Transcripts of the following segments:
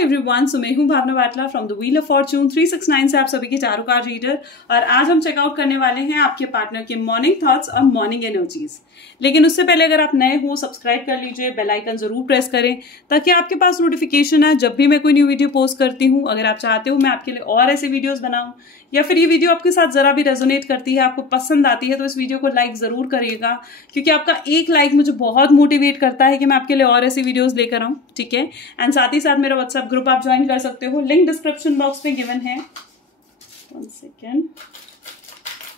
Hi everyone, so मैं हूं Bhavna Batla from the wheel of fortune 369 से आप सभी के टैरो कार्ड रीडर। और आज हम चेकआउट करने वाले हैं आपके पार्टनर के मॉर्निंग थॉट्स और मॉर्निंग एनर्जीज। लेकिन उससे पहले अगर आप नए हो, सब्सक्राइब कर लीजिए, बेल आइकन जरूर प्रेस करें ताकि आपके पास नोटिफिकेशन आए जब भी मैं कोई न्यू वीडियो पोस्ट करती हूँ। अगर आप चाहते हो मैं आपके लिए और ऐसे वीडियोज बनाऊं या फिर ये वीडियो आपके साथ जरा भी रेजोनेट करती है, आपको पसंद आती है, तो इस वीडियो को लाइक जरूर करिएगा, क्योंकि आपका एक लाइक मुझे बहुत मोटिवेट करता है कि मैं आपके लिए और ऐसी वीडियोस लेकर आऊं। ठीक है। एंड साथ ही साथ मेरा व्हाट्सएप ग्रुप आप ज्वाइन कर सकते हो, लिंक डिस्क्रिप्शन बॉक्स में गिवन है। 1 सेकेंड।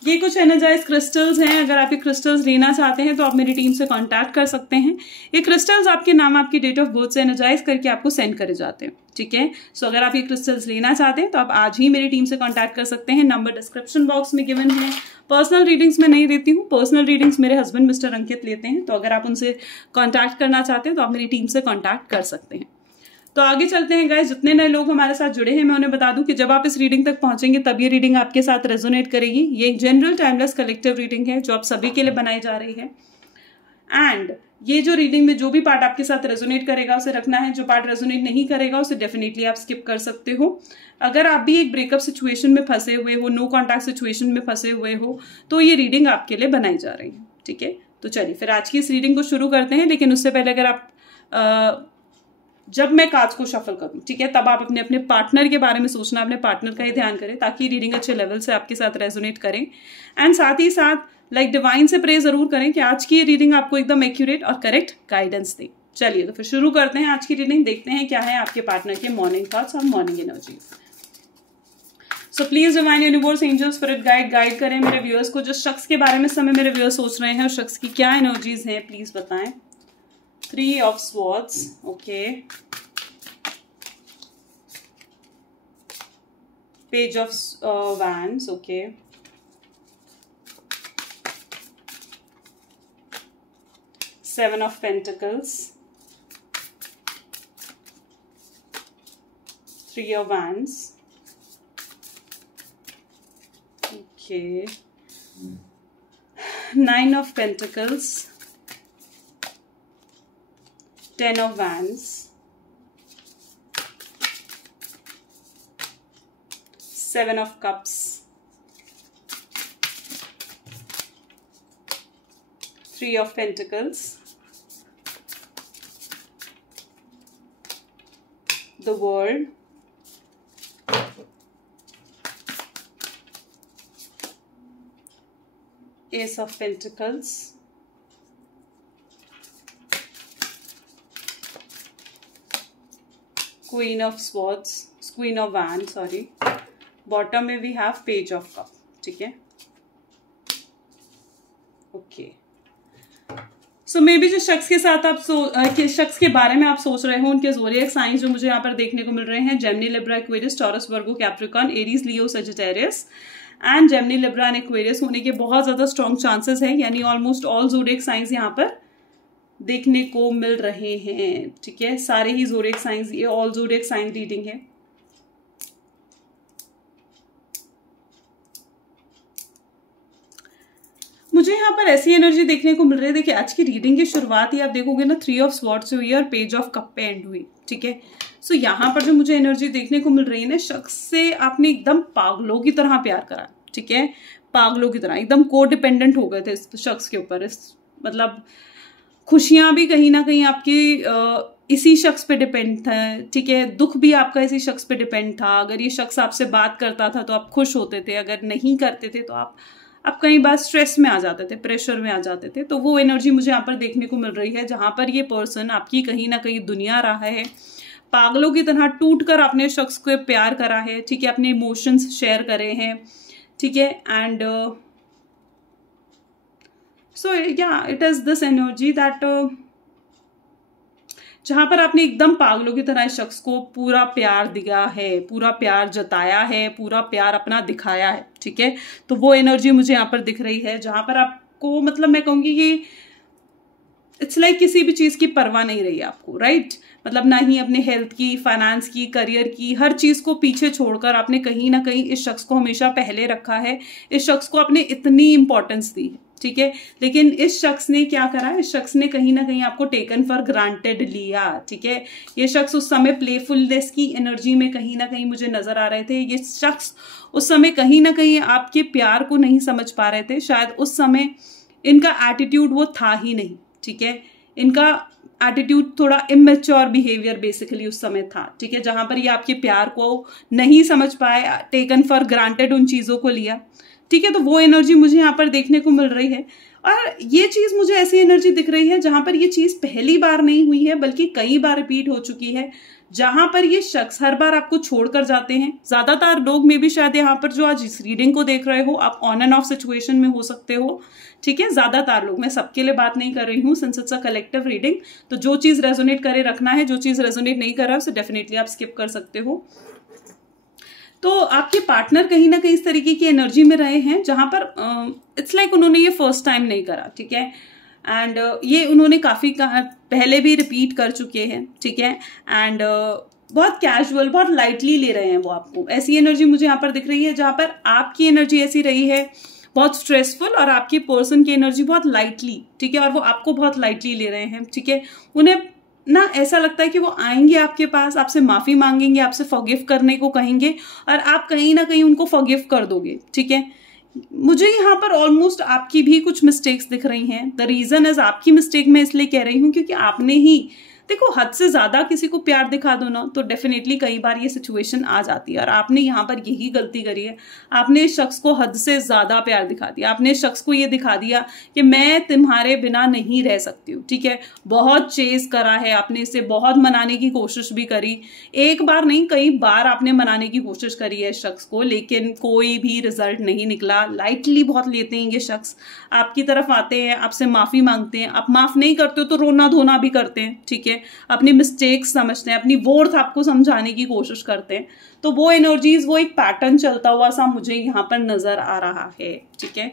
ये कुछ एनर्जाइज क्रिस्टल्स हैं। अगर आप ये क्रिस्टल्स लेना चाहते हैं तो आप मेरी टीम से कांटेक्ट कर सकते हैं। ये क्रिस्टल्स आपके नाम, आपकी डेट ऑफ बर्थ से एनर्जाइज करके आपको सेंड करे जाते हैं। ठीक है। सो अगर आप ये क्रिस्टल्स लेना चाहते हैं तो आप आज ही मेरी टीम से कांटेक्ट कर सकते हैं। नंबर डिस्क्रिप्शन बॉक्स में गिवन है। पर्सनल रीडिंग्स में नहीं देती हूँ, पर्सनल रीडिंग्स मेरे हस्बैंड मिस्टर अंकित लेते हैं। तो अगर आप उनसे कांटेक्ट करना चाहते हैं तो आप मेरी टीम से कांटेक्ट कर सकते हैं। तो आगे चलते हैं गाइस। जितने नए लोग हमारे साथ जुड़े हैं मैं उन्हें बता दूं कि जब आप इस रीडिंग तक पहुंचेंगे तब ये रीडिंग आपके साथ रेजोनेट करेगी। ये एक जनरल टाइमलेस कलेक्टिव रीडिंग है जो आप सभी के लिए बनाई जा रही है। एंड ये जो रीडिंग में जो भी पार्ट आपके साथ रेजोनेट करेगा उसे रखना है, जो पार्ट रेजोनेट नहीं करेगा उसे डेफिनेटली आप स्किप कर सकते हो। अगर आप भी एक ब्रेकअप सिचुएशन में फंसे हुए हो, नो कॉन्टैक्ट सिचुएशन में फंसे हुए हो, तो ये रीडिंग आपके लिए बनाई जा रही है। ठीक है। तो चलिए फिर आज की इस रीडिंग को शुरू करते हैं। लेकिन उससे पहले अगर आप जब मैं कार्ड्स को शफल करूं, ठीक है, तब आप अपने अपने पार्टनर के बारे में सोचना, अपने पार्टनर का ही ध्यान करें ताकि रीडिंग अच्छे लेवल से आपके साथ रेजोनेट करें। एंड साथ ही साथ डिवाइन से प्रे जरूर करें कि आज की रीडिंग आपको एकदम एक्यूरेट और करेक्ट गाइडेंस दे। चलिए तो फिर शुरू करते हैं आज की रीडिंग। देखते हैं क्या है आपके पार्टनर के मॉर्निंग थॉट्स और morning energies. So please divine universe angel spirit guide करें मेरे व्यूअर्स को। जिस शख्स के बारे में समय मेरे व्यूअर्स सोच रहे हैं उस शख्स की क्या एनर्जीज हैं प्लीज बताएं। 3 of Swords, okay. Page of Wands, okay. Seven of Pentacles. 3 of Wands. Okay. 9 of Pentacles. 10 of Wands, 7 of Cups, 3 of Pentacles, the World, Ace of Pentacles, Queen of Swords, Queen of Wands, sorry. Bottom में we have page of cup. ठीक है। Okay. So may be जिस शख्स के साथ आप शख्स के बारे में आप सोच रहे हो उनके ज़ोडिएक साइंस जो मुझे यहाँ पर देखने को मिल रहे हैं, Gemini, Libra, Aquarius, taurus, Virgo, Capricorn, Aries, Leo, Sagittarius and Gemini, Libra and Aquarius होने के बहुत ज्यादा स्ट्रॉन्ग चांसेस हैं। यानी ऑलमोस्ट ऑल ज़ोडिएक साइंस यहाँ पर देखने को मिल रहे हैं। ठीक है। सारे ही ज़ोडिएक साइंस, ये ऑल ज़ोडिएक साइन रीडिंग है। मुझे यहाँ पर ऐसी एनर्जी देखने को मिल रही है। देखिए आज की रीडिंग की शुरुआत ही आप देखोगे ना 3 ऑफ स्वॉर्ड्स से हुई है और पेज ऑफ कप पे एंड हुई। ठीक है। सो यहाँ पर जो मुझे एनर्जी देखने को मिल रही है ना, शख्स से आपने एकदम पागलों की तरह प्यार करा। ठीक है। पागलों की तरह एकदम को डिपेंडेंट हो गए थे इस शख्स के ऊपर। मतलब खुशियां भी कहीं ना कहीं आपकी इसी शख्स पे डिपेंड था। ठीक है। दुख भी आपका इसी शख्स पे डिपेंड था। अगर ये शख्स आपसे बात करता था तो आप खुश होते थे, अगर नहीं करते थे तो आप कई बार स्ट्रेस में आ जाते थे, प्रेशर में आ जाते थे। तो वो एनर्जी मुझे यहाँ पर देखने को मिल रही है जहां पर ये पर्सन आपकी कहीं ना कहीं दुनिया रहा है, पागलों की तरह टूट कर अपने शख्स को प्यार करा है। ठीक है। अपने इमोशंस शेयर करे हैं। ठीक है। एंड सो या it is this energy that जहां पर आपने एकदम पागलों की तरह इस शख्स को पूरा प्यार दिया है, पूरा प्यार जताया है, पूरा प्यार अपना दिखाया है। ठीक है। तो वो एनर्जी मुझे यहाँ पर दिख रही है जहां पर आपको, मतलब मैं कहूंगी ये इट्स लाइक किसी भी चीज की परवाह नहीं रही आपको। राइट। मतलब ना ही अपने हेल्थ की, फाइनेंस की, करियर की, हर चीज को पीछे छोड़कर आपने कहीं ना कहीं इस शख्स को हमेशा पहले रखा है। इस शख्स को आपने इतनी इंपॉर्टेंस दी है। ठीक है। लेकिन इस शख्स ने क्या करा, इस शख्स ने कहीं ना कहीं आपको टेकन फॉर ग्रांटेड लिया, ठीक है। ये शख्स उस समय प्लेफुलनेस की एनर्जी में कहीं ना कहीं मुझे नजर आ रहे थे। ये शख्स उस समय कहीं ना कहीं आपके प्यार को नहीं समझ पा रहे थे। शायद उस समय इनका एटीट्यूड वो था ही नहीं, ठीक है। इनका एटीट्यूड थोड़ा इमेच्योर बिहेवियर बेसिकली उस समय था, ठीक है, जहां पर ये आपके प्यार को नहीं समझ पाए, टेकन फॉर ग्रांटेड उन चीजों को लिया, ठीक है। तो वो एनर्जी मुझे यहाँ पर देखने को मिल रही है। और ये चीज मुझे ऐसी एनर्जी दिख रही है जहां पर ये चीज पहली बार नहीं हुई है बल्कि कई बार रिपीट हो चुकी है, जहां पर ये शख्स हर बार आपको छोड़कर जाते हैं। ज्यादातर लोग में भी शायद यहाँ पर जो आज इस रीडिंग को देख रहे हो, आप ऑन एंड ऑफ सिचुएशन में हो सकते हो, ठीक है। ज्यादातर लोग, मैं सबके लिए बात नहीं कर रही हूँ, since it's a collective reading, तो जो चीज रेजोनेट करे रखना है, जो चीज रेजोनेट नहीं कर रहा है उसे डेफिनेटली आप स्किप कर सकते हो। तो आपके पार्टनर कहीं ना कहीं इस तरीके की एनर्जी में रहे हैं जहां पर इट्स लाइक उन्होंने ये फर्स्ट टाइम नहीं करा, ठीक है। एंड ये उन्होंने काफी पहले भी रिपीट कर चुके हैं, ठीक है। एंड बहुत कैजुअल, बहुत लाइटली ले रहे हैं वो आपको। ऐसी एनर्जी मुझे यहाँ पर दिख रही है जहां पर आपकी एनर्जी ऐसी रही है बहुत स्ट्रेसफुल और आपके पर्सन की एनर्जी बहुत लाइटली, ठीक है, और वो आपको बहुत लाइटली ले रहे हैं, ठीक है। उन्हें ना ऐसा लगता है कि वो आएंगे आपके पास, आपसे माफी मांगेंगे, आपसे फॉरगिव करने को कहेंगे और आप कहीं ना कहीं उनको फॉरगिव कर दोगे, ठीक है। मुझे यहाँ पर ऑलमोस्ट आपकी भी कुछ मिस्टेक्स दिख रही हैं। द रीजन इज, आपकी मिस्टेक मैं इसलिए कह रही हूँ क्योंकि आपने ही, देखो, हद से ज्यादा किसी को प्यार दिखा दो ना तो डेफिनेटली कई बार ये सिचुएशन आ जाती है और आपने यहाँ पर यही गलती करी है। आपने इस शख्स को हद से ज्यादा प्यार दिखा दिया, आपने इस शख्स को ये दिखा दिया कि मैं तुम्हारे बिना नहीं रह सकती हूँ, ठीक है। बहुत चेज करा है आपने इसे, बहुत मनाने की कोशिश भी करी, एक बार नहीं कई बार आपने मनाने की कोशिश करी है इस शख्स को, लेकिन कोई भी रिजल्ट नहीं निकला। लाइटली बहुत लेते हैं ये शख्स, आपकी तरफ आते हैं, आपसे माफी मांगते हैं, आप माफ नहीं करते हो तो रोना धोना भी करते हैं, ठीक है, अपनी मिस्टेक्स समझते हैं, अपनी वर्थ आपको समझाने की कोशिश करते हैं। तो वो एनर्जीज, वो एक पैटर्न चलता हुआ सा मुझे यहाँ पर नजर आ रहा है, ठीक है।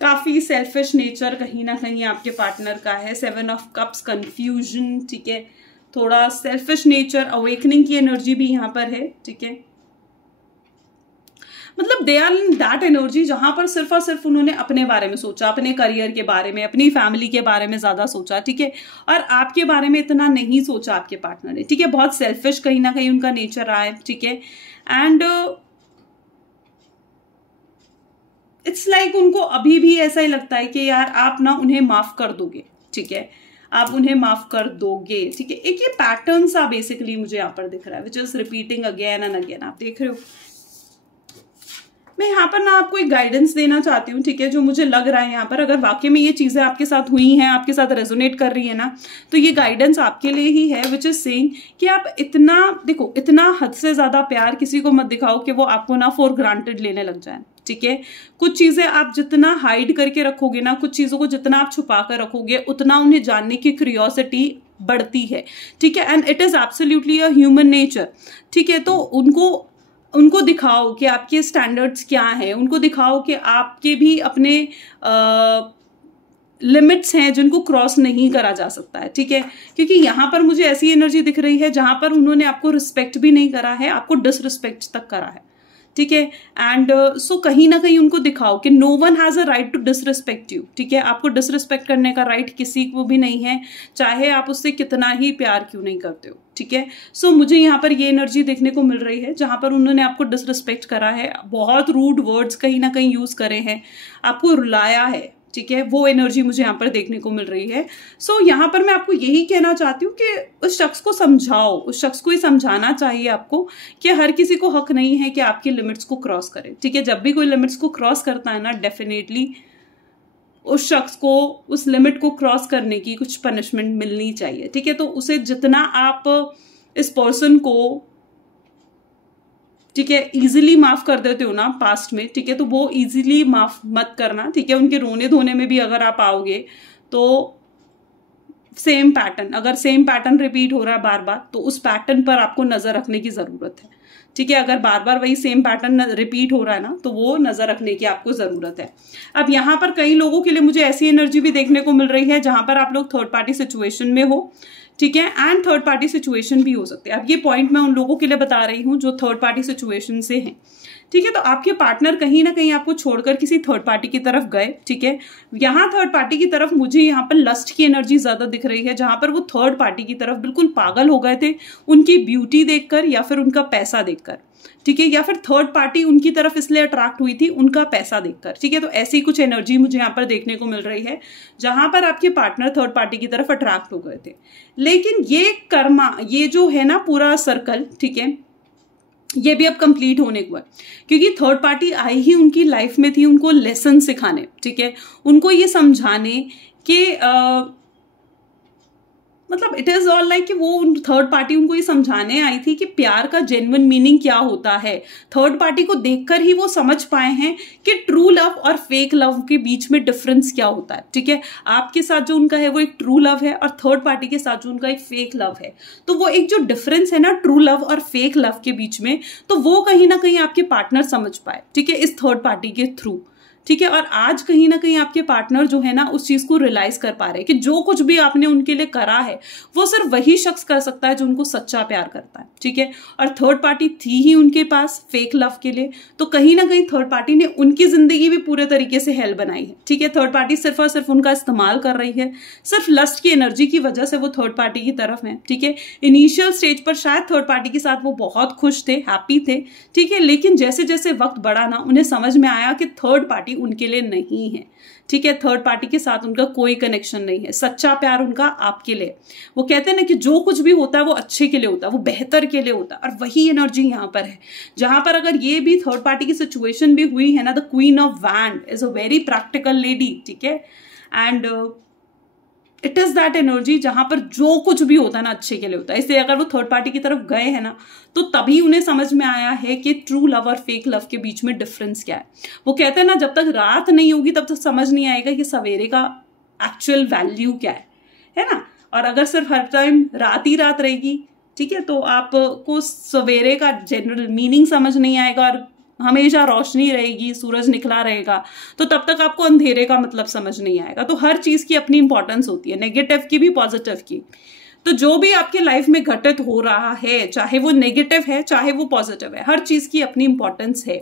काफी सेल्फिश नेचर कहीं ना कहीं आपके पार्टनर का है। 7 ऑफ कप्स, कंफ्यूजन, ठीक है, थोड़ा सेल्फिश नेचर, अवेकनिंग की एनर्जी भी यहाँ पर है, ठीक है। मतलब they are in that energy जहां पर सिर्फ और सिर्फ उन्होंने अपने बारे में सोचा, अपने करियर के बारे में, अपनी फैमिली के बारे में ज्यादा सोचा, ठीक है, और आपके बारे में इतना नहीं सोचा आपके पार्टनर ने, ठीक है। बहुत सेल्फिश कहीं ना कहीं उनका नेचर रहा है, ठीक है। एंड इट्स लाइक उनको अभी भी ऐसा ही लगता है कि यार आप ना उन्हें माफ कर दोगे, ठीक है, आप उन्हें माफ कर दोगे, ठीक है। एक ये पैटर्न सा बेसिकली मुझे यहाँ पर दिख रहा है, which is repeating again and again. आप देख रहे हो, मैं यहाँ पर ना आपको एक गाइडेंस देना चाहती हूँ, ठीक है, जो मुझे लग रहा है यहाँ पर अगर वाकई में ये चीजें आपके साथ हुई हैं, आपके साथ रेजोनेट कर रही है ना, तो ये गाइडेंस आपके लिए ही है, विच इज सेइंग कि आप इतना, देखो, इतना हद से ज्यादा प्यार किसी को मत दिखाओ कि वो आपको ना फॉर ग्रांटेड लेने लग जाए, ठीक है। कुछ चीजें आप जितना हाइड करके रखोगे ना, कुछ चीजों को जितना आप छुपा कर रखोगे, उतना उन्हें जानने की क्यूरियोसिटी बढ़ती है, ठीक है। And it is absolutely a human nature, ठीक है। तो उनको दिखाओ कि आपके स्टैंडर्ड्स क्या हैं, उनको दिखाओ कि आपके भी अपने लिमिट्स हैं जिनको क्रॉस नहीं करा जा सकता है, ठीक है। क्योंकि यहाँ पर मुझे ऐसी एनर्जी दिख रही है जहां पर उन्होंने आपको रिस्पेक्ट भी नहीं करा है, आपको डिसरिस्पेक्ट तक करा है, ठीक है। एंड सो कहीं ना कहीं उनको दिखाओ कि no one has a right to disrespect you, ठीक है। आपको डिसरिस्पेक्ट करने का राइट किसी को भी नहीं है, चाहे आप उससे कितना ही प्यार क्यों नहीं करते हो, ठीक है। सो मुझे यहाँ पर ये एनर्जी देखने को मिल रही है जहां पर उन्होंने आपको डिसरिस्पेक्ट करा है, बहुत रूड वर्ड्स कहीं ना कहीं यूज करे हैं, आपको रुलाया है, ठीक है। वो एनर्जी मुझे यहाँ पर देखने को मिल रही है। सो यहाँ पर मैं आपको यही कहना चाहती हूँ कि उस शख्स को समझाओ, उस शख्स को ये समझाना चाहिए आपको कि हर किसी को हक नहीं है कि आपकी लिमिट्स को क्रॉस करे, ठीक है। जब भी कोई लिमिट्स को क्रॉस करता है ना, डेफिनेटली उस शख्स को उस लिमिट को क्रॉस करने की कुछ पनिशमेंट मिलनी चाहिए, ठीक है। तो उसे जितना आप इस पर्सन को, ठीक है, इजीली माफ कर देते हो ना पास्ट में, ठीक है, तो वो इजीली माफ मत करना, ठीक है। उनके रोने धोने में भी अगर आप आओगे तो सेम पैटर्न, अगर सेम पैटर्न रिपीट हो रहा है बार बार, तो उस पैटर्न पर आपको नजर रखने की जरूरत है, ठीक है। अगर बार बार वही सेम पैटर्न रिपीट हो रहा है ना, तो वो नजर रखने की आपको जरूरत है। अब यहाँ पर कई लोगों के लिए मुझे ऐसी एनर्जी भी देखने को मिल रही है जहां पर आप लोग थर्ड पार्टी सिचुएशन में हो, ठीक है, एंड थर्ड पार्टी सिचुएशन भी हो सकते हैं। अब ये पॉइंट मैं उन लोगों के लिए बता रही हूँ जो थर्ड पार्टी सिचुएशन से हैं, ठीक है। तो आपके पार्टनर कहीं ना कहीं आपको छोड़कर किसी थर्ड पार्टी की तरफ गए, ठीक है। यहाँ थर्ड पार्टी की तरफ मुझे यहाँ पर लस्ट की एनर्जी ज्यादा दिख रही है, जहां पर वो थर्ड पार्टी की तरफ बिल्कुल पागल हो गए थे उनकी ब्यूटी देखकर या फिर उनका पैसा देखकर, ठीक है, या फिर थर्ड पार्टी उनकी तरफ इसलिए अट्रैक्ट हुई थी उनका पैसा देखकर, ठीक है। तो ऐसी कुछ एनर्जी मुझे यहाँ पर देखने को मिल रही है जहां पर आपके पार्टनर थर्ड पार्टी की तरफ अट्रैक्ट हो गए थे। लेकिन ये कर्मा, ये जो है ना पूरा सर्कल, ठीक है, ये भी अब कंप्लीट होने को है, क्योंकि थर्ड पार्टी आई ही उनकी लाइफ में थी उनको लेसन सिखाने, ठीक है, उनको ये समझाने कि मतलब इट इज ऑल लाइक कि वो थर्ड पार्टी उनको ये समझाने आई थी कि प्यार का जेन्युइन मीनिंग क्या होता है। थर्ड पार्टी को देखकर ही वो समझ पाए हैं कि ट्रू लव और फेक लव के बीच में डिफरेंस क्या होता है, ठीक है। आपके साथ जो उनका है वो एक ट्रू लव है और थर्ड पार्टी के साथ जो उनका एक फेक लव है, तो वो एक जो डिफरेंस है ना ट्रू लव और फेक लव के बीच में, तो वो कहीं ना कहीं आपके पार्टनर समझ पाए, ठीक है, इस थर्ड पार्टी के थ्रू, ठीक है। और आज कहीं ना कहीं आपके पार्टनर जो है ना उस चीज को रियलाइज कर पा रहे हैं कि जो कुछ भी आपने उनके लिए करा है वो सिर्फ वही शख्स कर सकता है जो उनको सच्चा प्यार करता है, ठीक है। और थर्ड पार्टी थी ही उनके पास फेक लव के लिए, तो कहीं ना कहीं थर्ड पार्टी ने उनकी जिंदगी भी पूरे तरीके से हेल बनाई है, ठीक है। थर्ड पार्टी सिर्फ और सिर्फ उनका इस्तेमाल कर रही है, सिर्फ लस्ट की एनर्जी की वजह से वो थर्ड पार्टी की तरफ है, ठीक है। इनिशियल स्टेज पर शायद थर्ड पार्टी के साथ वो बहुत खुश थे, हैप्पी थे, ठीक है, लेकिन जैसे जैसे वक्त बढ़ा ना उन्हें समझ में आया कि थर्ड पार्टी उनके लिए नहीं है, ठीक है। थर्ड पार्टी के साथ उनका कोई कनेक्शन नहीं है, सच्चा प्यार उनका आपके लिए। वो कहते हैं ना कि जो कुछ भी होता है वो अच्छे के लिए होता है, वो बेहतर के लिए होता है, और वही एनर्जी यहाँ पर है, जहां पर अगर ये भी थर्ड पार्टी की सिचुएशन भी हुई है ना, the queen of wand is a very practical lady, ठीक है, and it is that energy जहां पर जो कुछ भी होता है ना अच्छे के लिए होता है। इसलिए अगर वो थर्ड पार्टी की तरफ गए हैं ना तो तभी उन्हें समझ में आया है कि ट्रू लव और फेक लव के बीच में डिफरेंस क्या है। वो कहते हैं ना जब तक रात नहीं होगी तब तक समझ नहीं आएगा कि सवेरे का एक्चुअल वैल्यू क्या है ना। और अगर सिर्फ हर टाइम रात ही रात रहेगी, ठीक है, तो आपको सवेरे का जनरल मीनिंग समझ नहीं आएगा, और हमेशा रोशनी रहेगी, सूरज निकला रहेगा, तो तब तक आपको अंधेरे का मतलब समझ नहीं आएगा। तो हर चीज की अपनी इंपॉर्टेंस होती है, नेगेटिव की भी पॉजिटिव की। तो जो भी आपके लाइफ में घटित हो रहा है, चाहे वो नेगेटिव है चाहे वो पॉजिटिव है, हर चीज की अपनी इंपॉर्टेंस है।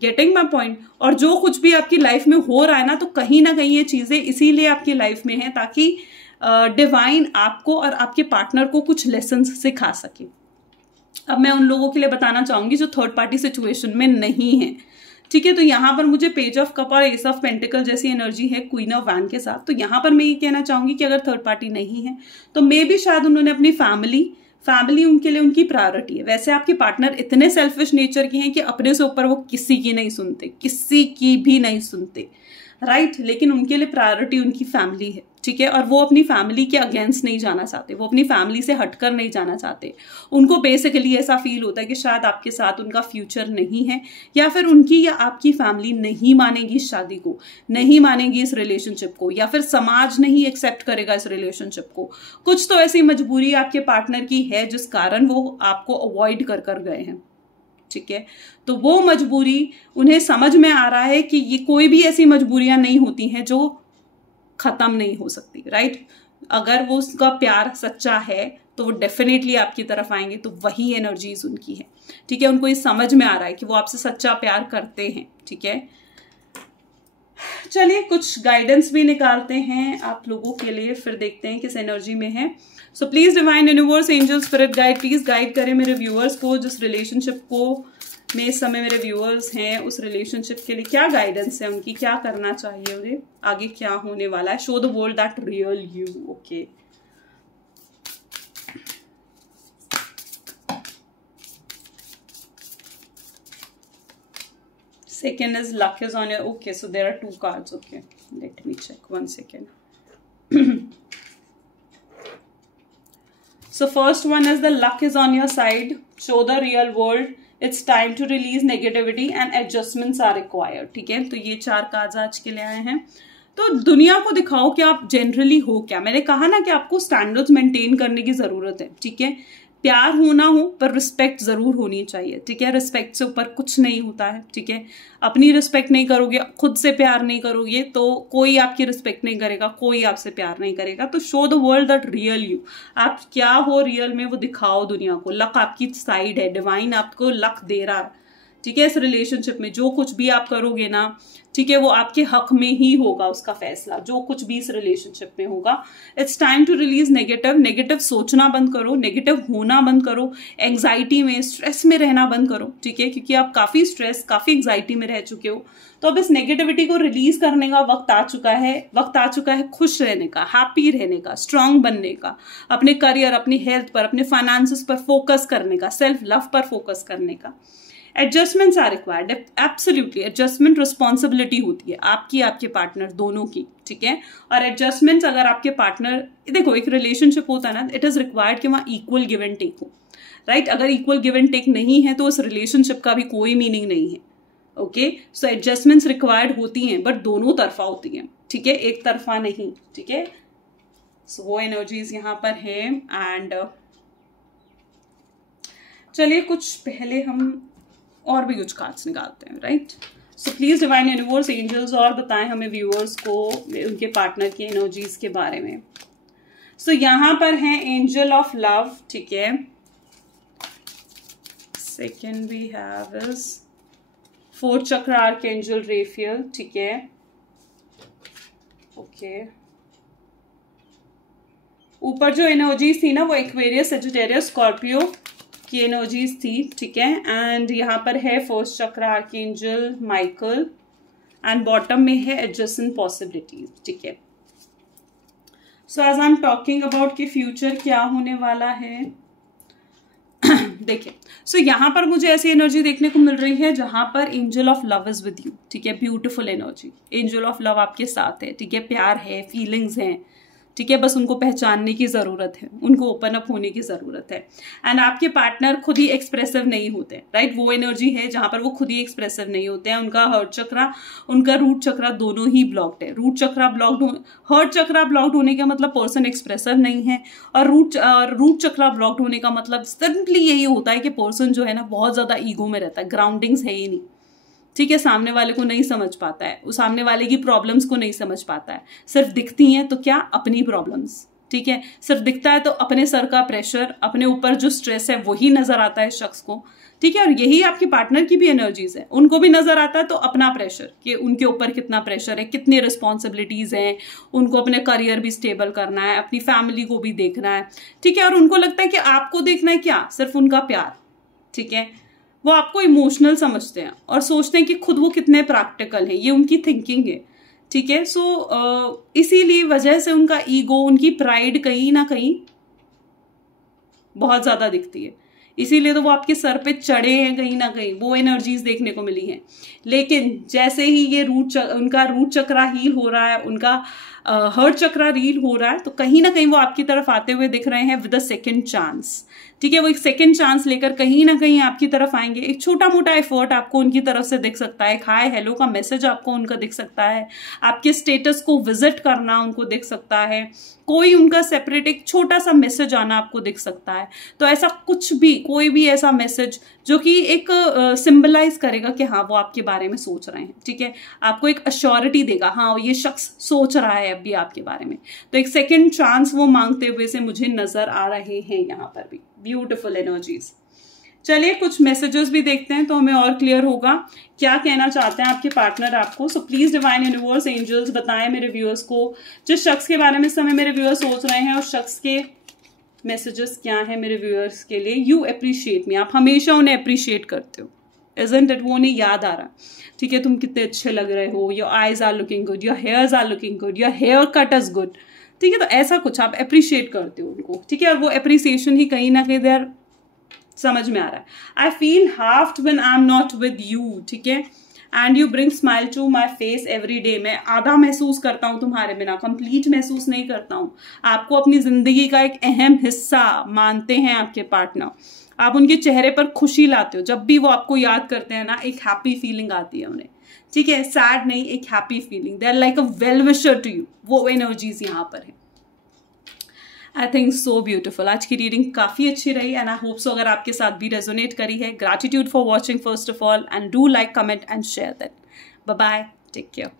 Getting my point. और जो कुछ भी आपकी लाइफ में हो रहा है ना, तो कहीं ना कहीं ये चीजें इसीलिए आपकी लाइफ में है ताकि डिवाइन आपको और आपके पार्टनर को कुछ लेसन्स सिखा सके। अब मैं उन लोगों के लिए बताना चाहूंगी जो थर्ड पार्टी सिचुएशन में नहीं है, ठीक है। तो यहाँ पर मुझे पेज ऑफ कप और एस ऑफ पेंटिकल जैसी एनर्जी है क्वीन ऑफ वैन के साथ। तो यहाँ पर मैं ये कहना चाहूंगी कि अगर थर्ड पार्टी नहीं है तो मे भी शायद उन्होंने अपनी फैमिली उनके लिए उनकी प्रायोरिटी है। वैसे आपके पार्टनर इतने सेल्फिश नेचर के हैं कि अपने से ऊपर वो किसी की नहीं सुनते, किसी की भी नहीं सुनते, राइट। लेकिन उनके लिए प्रायोरिटी उनकी फैमिली है, ठीक है। और वो अपनी फैमिली के अगेंस्ट नहीं जाना चाहते, वो अपनी फैमिली से हटकर नहीं जाना चाहते। उनको बेसिकली ऐसा फील होता है कि शायद आपके साथ उनका फ्यूचर नहीं है, या फिर उनकी या आपकी फैमिली नहीं मानेगी इस शादी को, नहीं मानेगी इस रिलेशनशिप को, या फिर समाज नहीं एक्सेप्ट करेगा इस रिलेशनशिप को। कुछ तो ऐसी मजबूरी आपके पार्टनर की है जिस कारण वो आपको अवॉइड कर गए हैं, ठीक है। तो वो मजबूरी उन्हें समझ में आ रहा है कि ये कोई भी ऐसी मजबूरियां नहीं होती हैं जो खत्म नहीं हो सकती, राइट। अगर वो उसका प्यार सच्चा है तो वो डेफिनेटली आपकी तरफ आएंगे, तो वही एनर्जीज उनकी है, ठीक है। उनको ये समझ में आ रहा है कि वो आपसे सच्चा प्यार करते हैं, ठीक है। चलिए कुछ गाइडेंस भी निकालते हैं आप लोगों के लिए, फिर देखते हैं किस एनर्जी में है। सो please divine universe angel spirit guide, please guide करें मेरे व्यूअर्स को, जिस रिलेशनशिप को में इस समय मेरे व्यूअर्स हैं उस रिलेशनशिप के लिए क्या गाइडेंस है उनकी, क्या करना चाहिए उन्हें, आगे क्या होने वाला है। Show the world that real you, okay. Second is luck is on your, okay, so there are 2 cards, okay, let me check 1 second. So first one is the luck is on your side, show the real world, it's time to release negativity and adjustments are required, ठीक है। तो ये 4 cards आज के लिए आए हैं। तो दुनिया को दिखाओ कि आप जनरली हो क्या। मैंने कहा ना कि आपको स्टैंडर्ड्स मेंटेन करने की जरूरत है, ठीक है। प्यार होना हो पर रिस्पेक्ट जरूर होनी चाहिए, ठीक है। रिस्पेक्ट से ऊपर कुछ नहीं होता है, ठीक है। अपनी रिस्पेक्ट नहीं करोगे, खुद से प्यार नहीं करोगे तो कोई आपकी रिस्पेक्ट नहीं करेगा, कोई आपसे प्यार नहीं करेगा। तो show the world that real you, आप क्या हो रियल में वो दिखाओ दुनिया को। लक आपकी साइड है, डिवाइन आपको लक दे रहा है, ठीक है। इस रिलेशनशिप में जो कुछ भी आप करोगे ना, ठीक है, वो आपके हक में ही होगा उसका फैसला, जो कुछ भी इस रिलेशनशिप में होगा। It's time to release negative. Negative सोचना बंद करो, नेगेटिव होना बंद करो, एंग्जाइटी में, स्ट्रेस में रहना बंद करो, ठीक है, क्योंकि आप काफी स्ट्रेस, काफी एंग्जाइटी में रह चुके हो। तो अब इस नेगेटिविटी को रिलीज करने का वक्त आ चुका है। वक्त आ चुका है खुश रहने का, हैप्पी रहने का, स्ट्रांग बनने का, अपने करियर, अपनी हेल्थ पर, अपने फाइनेंसेस पर फोकस करने का, सेल्फ लव पर फोकस करने का। Adjustments are required, absolutely. Adjustment responsibility होती है आपकी, आपके पार्टनर दोनों की, ठीक है। और एडजस्टमेंट्स अगर आपके पार्टनर, देखो एक रिलेशनशिप होता है ना, इट इज रिक्वायर्ड कि वहाँ इक्वल गिव एंड टेक हो, राइट। अगर इक्वल गिव एंड टेक नहीं है तो उस रिलेशनशिप का भी कोई मीनिंग नहीं है, ओके। सो एडजस्टमेंट्स रिक्वायर्ड होती हैं बट दोनों तरफा होती हैं, ठीक है, एक तरफा नहीं, ठीक है। सो वो एनर्जीज यहाँ पर है। एंड चलिए कुछ पहले हम और भी कुछ कार्ड्स निकालते हैं, right. So please divine universe, angels, और बताएं हमें व्यूअर्स को उनके पार्टनर की एनर्जीज के बारे में। सो यहां पर है एंजल ऑफ लव, ठीक है। Second we have is fourth chakra archangel Raphael, ठीक है, ओके। ऊपर जो एनर्जीज थी ना वो एक्वेरियस, सजिटेरियस, स्कॉर्पियो की एनर्जीज थी, ठीक है। एंड यहाँ पर है फर्स्ट चक्र आर्कएंजल माइकल, एंड बॉटम में है एडजस्टेंट पॉसिबिलिटीज, ठीक है। So as I am talking about कि फ्यूचर क्या होने वाला है देखिए, सो यहाँ पर मुझे ऐसी एनर्जी देखने को मिल रही है जहां पर angel of love is with you, ठीक है। Beautiful energy, angel of love आपके साथ है, ठीक है। प्यार है, फीलिंग्स हैं, ठीक है, बस उनको पहचानने की जरूरत है, उनको ओपन अप होने की जरूरत है। एंड आपके पार्टनर खुद ही एक्सप्रेसिव नहीं होते, राइट। वो एनर्जी है जहां पर वो खुद ही एक्सप्रेसिव नहीं होते हैं। उनका हर्ट चक्रा, उनका रूट चक्रा दोनों ही ब्लॉक्ड है। रूट चक्रा ब्लॉक्ड, हर्ट चक्रा ब्लॉक्ड होने का मतलब पर्सन एक्सप्रेसिव नहीं है, और रूट चक्रा ब्लॉक्ड होने का मतलब सिंपली यही होता है कि पर्सन जो है ना बहुत ज्यादा ईगो में रहता है, ग्राउंडिंग्स है ही नहीं, ठीक है। सामने वाले को नहीं समझ पाता है, उस सामने वाले की प्रॉब्लम्स को नहीं समझ पाता है। सिर्फ दिखती हैं तो क्या, अपनी प्रॉब्लम्स, ठीक है। सिर्फ दिखता है तो अपने सर का प्रेशर, अपने ऊपर जो स्ट्रेस है वही नजर आता है शख्स को, ठीक है। और यही आपके पार्टनर की भी एनर्जीज है, उनको भी नजर आता है तो अपना प्रेशर, कि उनके ऊपर कितना प्रेशर है, कितनी रिस्पॉन्सिबिलिटीज हैं, उनको अपने करियर भी स्टेबल करना है, अपनी फैमिली को भी देखना है, ठीक है। और उनको लगता है कि आपको देखना है क्या, सिर्फ उनका प्यार, ठीक है। वो आपको इमोशनल समझते हैं और सोचते हैं कि खुद वो कितने प्रैक्टिकल हैं, ये उनकी थिंकिंग है, ठीक है। सो इसीलिए वजह से उनका ईगो, उनकी प्राइड कहीं ना कहीं बहुत ज्यादा दिखती है, इसीलिए तो वो आपके सर पे चढ़े हैं कहीं ना कहीं, वो एनर्जीज देखने को मिली हैं। लेकिन जैसे ही ये उनका रूट चक्रा हील हो रहा है, उनका हर्ट चक्रा हील हो रहा है, तो कहीं ना कहीं वो आपकी तरफ आते हुए दिख रहे हैं विद अ सेकेंड चांस, ठीक है। वो एक सेकेंड चांस लेकर कहीं ना कहीं आपकी तरफ आएंगे। एक छोटा मोटा एफर्ट आपको उनकी तरफ से दिख सकता है, हाय हेलो का मैसेज आपको उनका दिख सकता है, आपके स्टेटस को विजिट करना उनको दिख सकता है, कोई उनका सेपरेट एक छोटा सा मैसेज आना आपको दिख सकता है। तो ऐसा कुछ भी, कोई भी ऐसा मैसेज जो कि एक सिंबलाइज करेगा कि हाँ वो आपके बारे में सोच रहे हैं, ठीक है। आपको एक अश्योरिटी देगा, हाँ ये शख्स सोच रहा है अभी आपके बारे में। तो एक सेकेंड चांस वो मांगते हुए से मुझे नजर आ रहे हैं यहाँ पर भी। Beautiful energies. चलिए कुछ मैसेजेस भी देखते हैं तो हमें और क्लियर होगा क्या कहना चाहते हैं आपके पार्टनर आपको। So please divine universe, angels, बताएं मेरे व्यूअर्स को, जिस शख्स के बारे में इस समय मेरे व्यूअर्स सोच रहे हैं, उस शख्स के मैसेजेस क्या है मेरे व्यूअर्स के लिए। यू अप्रिशिएट मी, आप हमेशा उन्हें अप्रिशिएट करते हो, इजंट इट, वो उन्हें याद आ रहा, ठीक है। तुम कितने अच्छे लग रहे हो, your eyes are looking good, your hairs are looking good, your hair cut is good, ठीक है। तो ऐसा कुछ आप अप्रिशिएट करते हो उनको, ठीक है। और वो अप्रिसिएशन ही कहीं ना कहीं देर समझ में आ रहा है। I feel halved when I am not with you, ठीक है। And you bring smile to my face every day, मैं आधा महसूस करता हूँ तुम्हारे बिना, कंप्लीट महसूस नहीं करता हूँ। आपको अपनी जिंदगी का एक अहम हिस्सा मानते हैं आपके पार्टनर, आप उनके चेहरे पर खुशी लाते हो, जब भी वो आपको याद करते हैं ना एक हैप्पी फीलिंग आती है उन्हें, ठीक है। सैड नहीं, एक happy feeling, they are like a well wisher to you, वो एनर्जीज यहाँ पर है। I think so beautiful. आज की रीडिंग काफ़ी अच्छी रही एंड आई होप सो अगर आपके साथ भी रेजोनेट करी है। Gratitude for watching first of all and do like, comment and share that. Bye bye, take care.